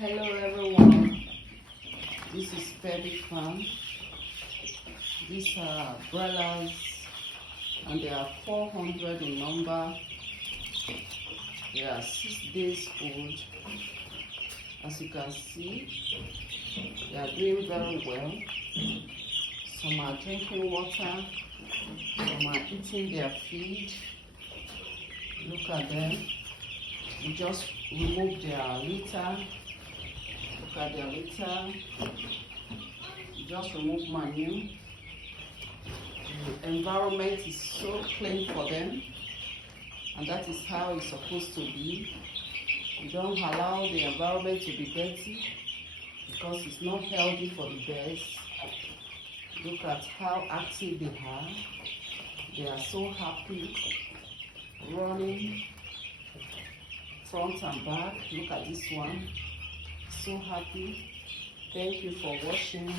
Hello everyone, this is Pelvic Farm. These are broilers and they are 400 in number. They are 6 days old. As you can see, they are doing very well. Some are drinking water, some are eating their feed. Look at them. We just remove their litter. Look at their litter. Just remove manure. The environment is so clean for them, and that is how it's supposed to be. You don't allow the environment to be dirty because it's not healthy for the birds. Look at how active they are. They are so happy, running front and back. Look at this one, so happy. Thank you for watching.